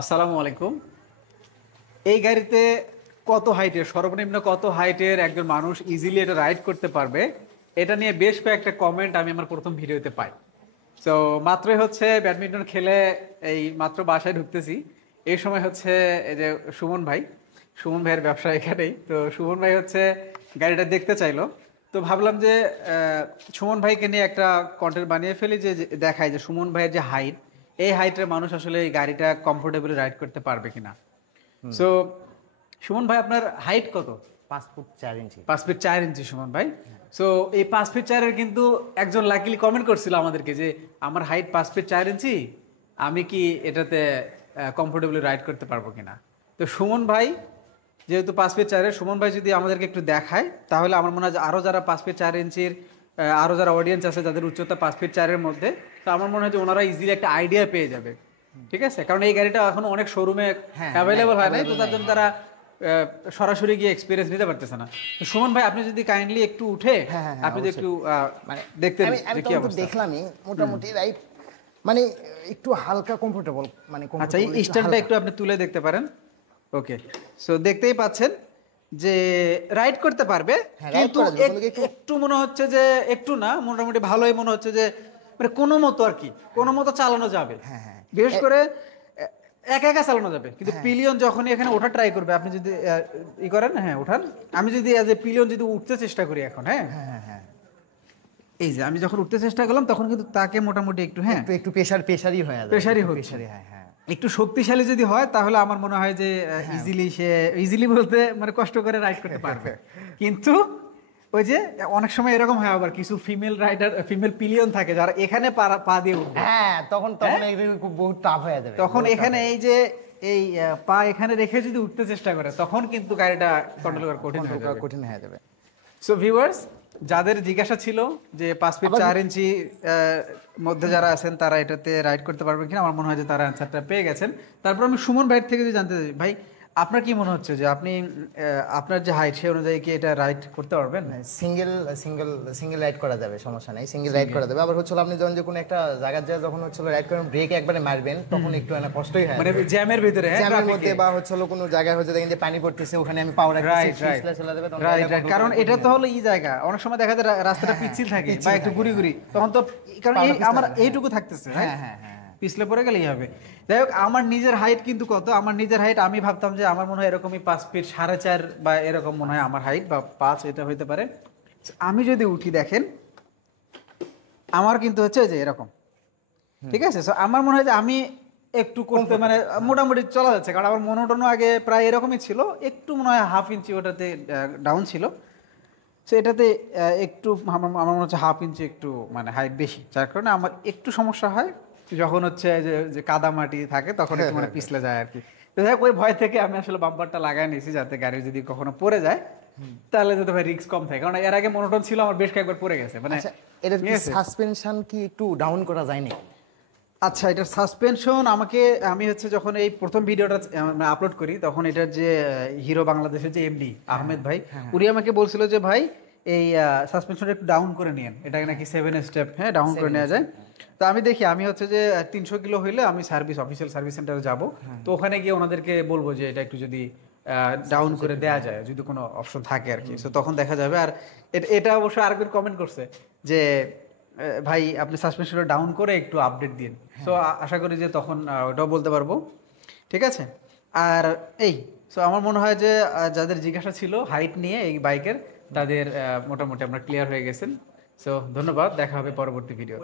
আসসালামু আলাইকুম। এই গাড়িতে কত হাইটের, সর্বনিম্ন কত হাইটের একজন মানুষ ইজিলি এটা রাইড করতে পারবে, এটা নিয়ে বেশ কয়েকটা কমেন্ট আমি আমার প্রথম ভিডিওতে পাই। তো মাত্রই হচ্ছে ব্যাডমিন্টন খেলে এই মাত্র বাসায় ঢুকতেছি, এই সময় হচ্ছে এই যে সুমন ভাইয়ের ব্যবসা এখানেই। তো সুমন ভাই হচ্ছে গাড়িটা দেখতে চাইলো, তো ভাবলাম যে সুমন ভাইকে নিয়ে একটা কন্টেন্ট বানিয়ে ফেলি, যে যে দেখায় যে সুমন ভাইয়ের যে হাইট, এই হাইটের মানুষ আসলে এই গাড়িটা কমফোর্টেবলি রাইড করতে পারবে কিনা। সো সুমন ভাই, আপনার হাইট কত? 5 ফুট 4 ইঞ্চি। 5 ফিট 4 ইঞ্চি সুমন ভাই। সো এই 5 ফিট 4-এর কিন্তু একজন লাকিলি কমেন্ট করছিল আমাদেরকে যে আমার হাইট 5 ফিট 4 ইঞ্চি, আমি কি এটাতে কমফোর্টেবলি রাইড করতে পারবো কিনা। তো সুমন ভাই যেহেতু 5 ফিট 4-এর, সুমন ভাই যদি আমাদেরকে একটু দেখায়, তাহলে আমার মনে হয় যে আরও যারা 5 ফিট 4 ইঞ্চির, আরও যারা অডিয়েন্স আছে যাদের উচ্চতা 5 ফিট 4-এর মধ্যে, তো আমার মনে হয় যে ওনারা ইজিলি একটা আইডিয়া পেয়ে যাবে। ঠিক আছে, কারণ এই গাড়িটা এখনো অনেক শোরুমে অ্যাভেলেবল হয় নাই, তো তার জন্য তারা সরাসরি গিয়ে এক্সপিরিয়েন্স নিতে পারতেছে না। তো সুমন ভাই, আপনি যদি কাইন্ডলি একটু উঠে আপনি যদি একটু মানে দেখতেন যে কি অবস্থা। দেখলামই মোটামুটি রাইট, মানে একটু হালকা কমফোর্টেবল, মানে আচ্ছা, এই স্ট্যান্ডটা একটু আপনি তুলে দেখতে পারেন। ওকে, সো দেখতেই পাচ্ছেন যে রাইড করতে পারবে, কিন্তু একটু মনে হচ্ছে যে একটু না, মোটামুটি ভালোই মনে হচ্ছে যে মানে কোনো মতো আর কি, কোনো মতো চালানো যাবে। বিশেষ করে একা একা চালানো যাবে, কিন্তু পিলিয়ন যখনই এখানে ওঠা ট্রাই করবে, আপনি যদি ই করেন, হ্যাঁ ওঠান, আমি যদি এজ এ পিলিয়ন যদি উঠতে চেষ্টা করি এখন, হ্যাঁ এই যে আমি যখন উঠতে চেষ্টা করলাম, তখন কিন্তু তাকে মোটামুটি একটু একটু প্রেশারই হয়ে যাবে, প্রেশারই হচ্ছে। একটু শক্তিশালী যদি হয়, তাহলে আমার মনে হয় যে ইজিলি বলতে মানে কষ্ট করে রাইড করতে পারবে। কিন্তু ওই যে অনেক সময় এরকম হয়, আবার কিছু ফিমেল পিলিয়ন থাকে যারা এখানে পা দিয়ে উঠবে, তখন বহুত টাফ হয়ে যাবে। তখন এখানে এই যে এই পা এখানে রেখে যদি উঠতে চেষ্টা করে, তখন কিন্তু গাড়িটা কন্ট্রোল করা কঠিন হয়ে যাবে। সো ভিউয়ার্স, যাদের জিজ্ঞাসা ছিল যে 5 ফিট 4 ইঞ্চি মধ্যে যারা আছেন তারা এটাতে রাইড করতে পারবেন কিনা, আমার মনে হয় যে তারা অ্যান্সারটা পেয়ে গেছেন। তারপর আমি সুমন ভাইয়ের থেকে যদি জানতে চাই, ভাই আপনার কি মনে হচ্ছে যে আপনি আপনার যে হাইট সেই অনুযায়ী কি এটা রাইড করতে পারবেন? সিঙ্গেল সিঙ্গেল সিঙ্গেল রাইড করা যাবে, সমস্যা নাই, সিঙ্গেল রাইড করা যাবে। আবার হচ্ছিল আপনি যখন যে কোনো একটা জায়গায় যায়, যখন হচ্ছিল রাইড করেন, ব্রেক একবারে মারবেন, তখন একটু কষ্টই হয়, মানে জ্যামের ভিতরে, জ্যামের মধ্যে, বা হচ্ছিল কোনো জায়গায় হচ্ছে দেখেন যে পানি পড়তেছে, ওখানে আমি পাওয়ার রাইট, কারণ এটা তো হলো এই জায়গা, অনেক সময় দেখা যায় রাস্তাটা পিচ্ছিল থাকে বা একটু ঘুরি ঘুরি, তখন তো কারণ আমার এইটুকু থাকতেছে, পিছলে পড়ে গেলেই হবে। যাই হোক, আমার নিজের হাইট কিন্তু কত, আমার নিজের হাইট আমি ভাবতাম যে আমার মনে হয় এরকমই 5 ফিট 4.5 বা এরকম মনে হয় আমার হাইট, বা 5 এটা হইতে পারে। আমি যদি উঠি, দেখেন আমার কিন্তু হচ্ছে যে এরকম, ঠিক আছে। সো আমার মনে হয় যে আমি একটু করতে মানে মোটামুটি চলা যাচ্ছে, কারণ আমার মনোটনও আগে প্রায় এরকমই ছিল, একটু মনে হয় 1/2 ইঞ্চি ওটাতে ডাউন ছিল। সো এটাতে একটু আমার মনে হচ্ছে 1/2 ইঞ্চি একটু মানে হাইট বেশি, যার কারণে আমার একটু সমস্যা হয় যখন হচ্ছে যে কাদা মাটি থাকে, তখন একটু মানে পিছলে যায় আর কি। তো যাই হোক, ওই ভয় থেকে আমি আসলে বাম্পারটা লাগাই নিয়েছি, যাতে গাড়ি যদি কখনো পড়ে যায় তাহলে যাতে ভাই রিস্ক কম থাকে, কারণ এর আগে মনোটন ছিল আমার, বেশ কয়েকবার পড়ে গেছে। মানে এটা সাসপেনশন কি একটু ডাউন করা যায় না? আচ্ছা, এটার সাসপেনশন আমি হচ্ছে যখন এই প্রথম ভিডিওটা আপলোড করি, তখন এটার যে হিরো বাংলাদেশের যে এমডি আহমেদ ভাই, উনি আমাকে বলছিল যে ভাই এই সাসপেনশনটা একটু ডাউন করে নিয়েন, এটাকে নাকি 7 স্টেপ ডাউন করে নেওয়া যায়। তো আমি দেখি, আমি হচ্ছে যে 300 কিলো হইলে আমি অফিসিয়াল সার্ভিস সেন্টারে যাব, তো ওখানে গিয়ে ওনাদেরকে বলবো যে এটা একটু যদি ডাউন করে দেওয়া যায়, যদি কোনো অপশন থাকে আর কি। তো তখন দেখা যাবে। আর এটা অবশ্য আরেকজন কমেন্ট করছে যে ভাই আপনি সাসপেনশনটা ডাউন করে একটু আপডেট দিন। সো আশা করি যে তখন ওটাও বলতে পারবো, ঠিক আছে। আর সো আমার মনে হয় যে যাদের জিজ্ঞাসা ছিল হাইট নিয়ে এই বাইকের, তাদের মোটামুটি আমরা ক্লিয়ার হয়ে গেছেন। সো ধন্যবাদ, দেখা হবে পরবর্তী ভিডিও।